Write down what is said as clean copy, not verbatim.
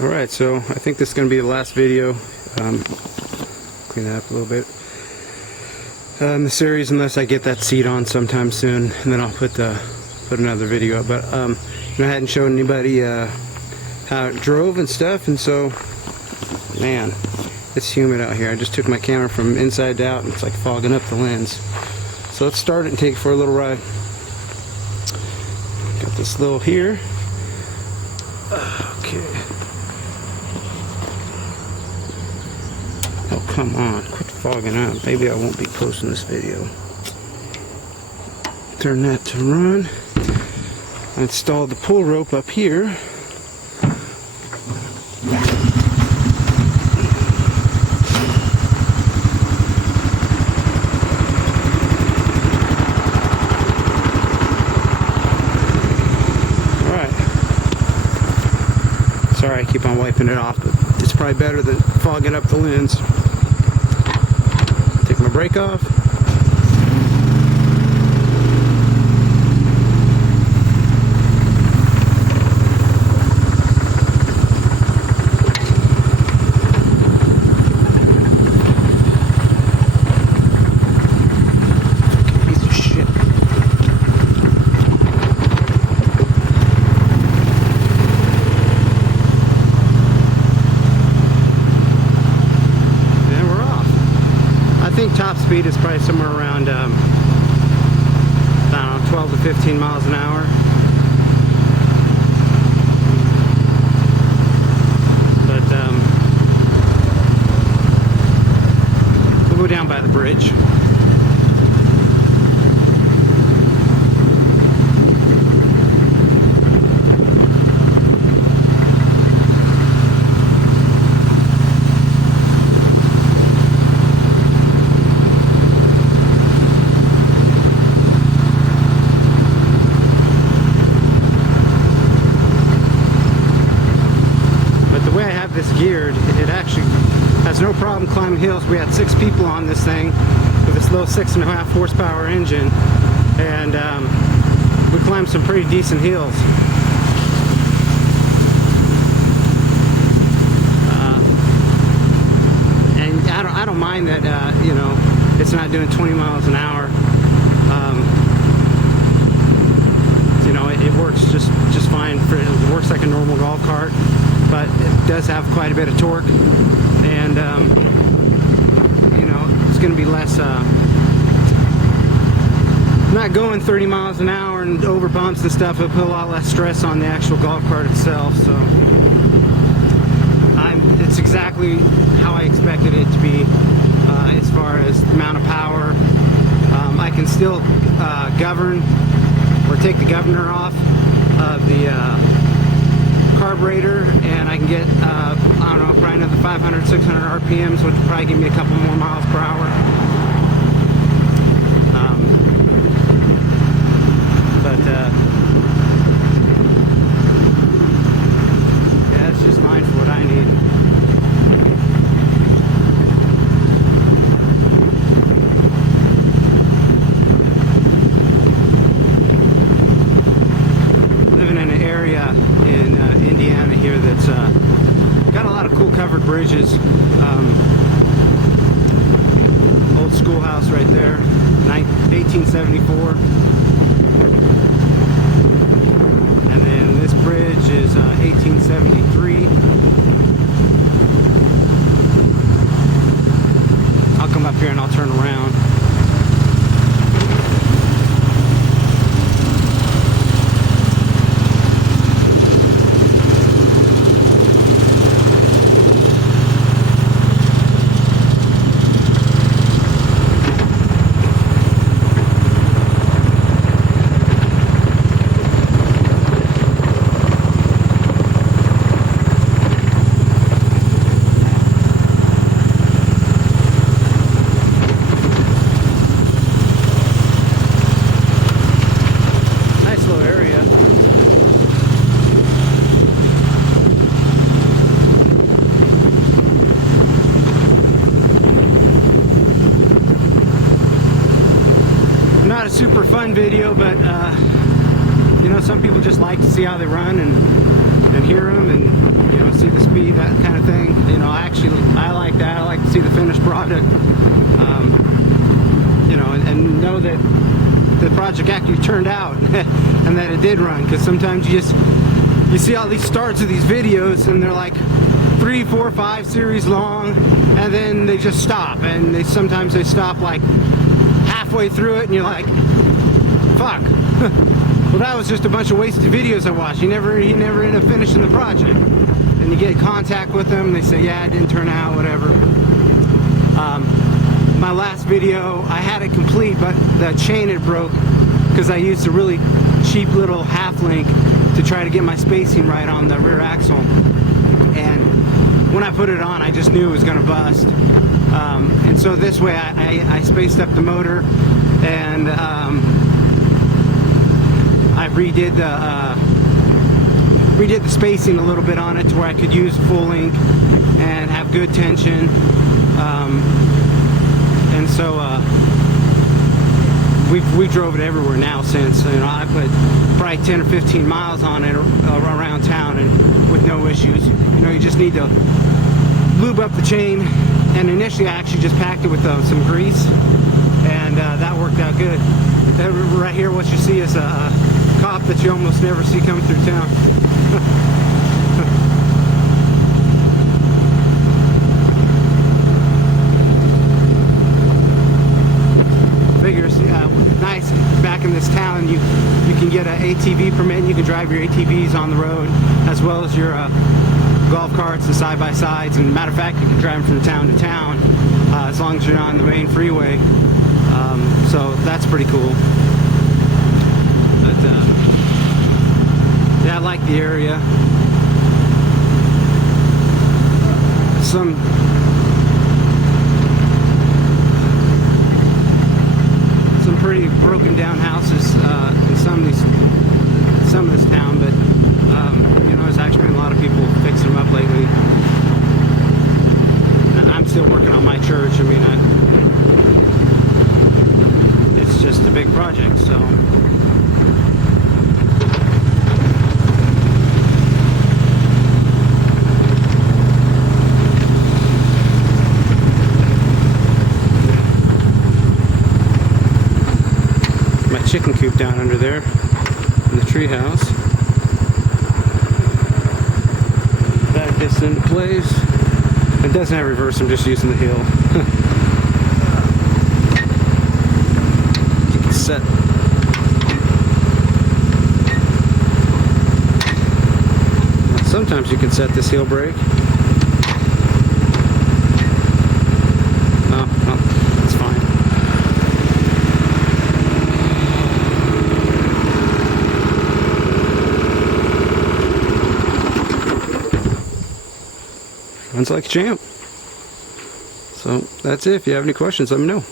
Alright, so I think this is going to be the last video. Clean that up a little bit. In the series, unless I get that seat on sometime soon, and then I'll put another video up. But I hadn't shown anybody how it drove and stuff, and so, man, it's humid out here. I just took my camera from inside to out, and it's like fogging up the lens. So let's start it and take it for a little ride. Got this little here. Okay. Oh, come on, quit fogging up. Maybe I won't be posting this video. Turn that to run. I installed the pull rope up here. Alright. Sorry, I keep on wiping it off, but it's probably better than fogging up the lens. Take my brake off. Piece of shit. I think top speed is probably somewhere around, I don't know, 12 to 15 miles an hour. But we'll go down by the bridge. This geared, it actually has no problem climbing hills. We had 6 people on this thing with this little 6.5 horsepower engine, and we climbed some pretty decent hills. And I don't mind that you know, it's not doing 20 miles an hour. You know, it works just fine. It works like a normal golf cart, but it does have quite a bit of torque, and you know, it's going to be less, not going 30 miles an hour and over bumps and stuff. It'll put a lot less stress on the actual golf cart itself. So it's exactly how I expected it to be, as far as the amount of power. I can still govern or take the governor off of the carburetor, and I can get, I don't know, probably another 500, 600 RPMs, which will probably give me a couple more miles per hour. Yeah, it's just fine for what I need. Living in an area in Indiana here that's got a lot of cool covered bridges. Old schoolhouse right there, 1874. And then this bridge is 1873. I'll come up here and I'll turn around. Not a super fun video, but you know, some people just like to see how they run and hear them, and you know, see the speed. me, that kind of thing. You know, I like that. I like to see the finished product. You know, and know that the project actually turned out and that it did run. Because sometimes you see all these starts of these videos and they're like 3, 4, 5 series long, and then they just stop, and sometimes they stop like halfway through it, and you're like, fuck. Well, that was just a bunch of wasted videos I watched. He never ended up finishing the project. And you get in contact with them, and they say, yeah, it didn't turn out, whatever. My last video, I had it complete, but the chain had broke because I used a really cheap little half link to try to get my spacing right on the rear axle. And when I put it on, I just knew it was going to bust. And so this way, I spaced up the motor, and I redid the spacing a little bit on it to where I could use full link and have good tension. And so we drove it everywhere now since. You know, I put probably 10 or 15 miles on it around town, and with no issues. You know, you just need to lube up the chain. And initially, I actually just packed it with some grease, and that worked out good. Right here, what you see is a cop that you almost never see coming through town. Figures nice back in this town. You can get an ATV permit, and you can drive your ATVs on the road as well as your golf carts and side-by-sides. And matter of fact, you can drive them from town to town as long as you're not on the main freeway. So that's pretty cool. But yeah, I like the area. Some pretty broken down houses in some of this town, but you know, there's actually been a lot of people fixing them up lately. And I'm still working on my church. I mean, it's just a big project, so. My chicken coop down under there in the tree house. Back this into place. It doesn't have reverse, I'm just using the heel. You can set. Sometimes you can set this heel brake. No, it's fine. Runs like a champ. So that's it. If you have any questions, let me know.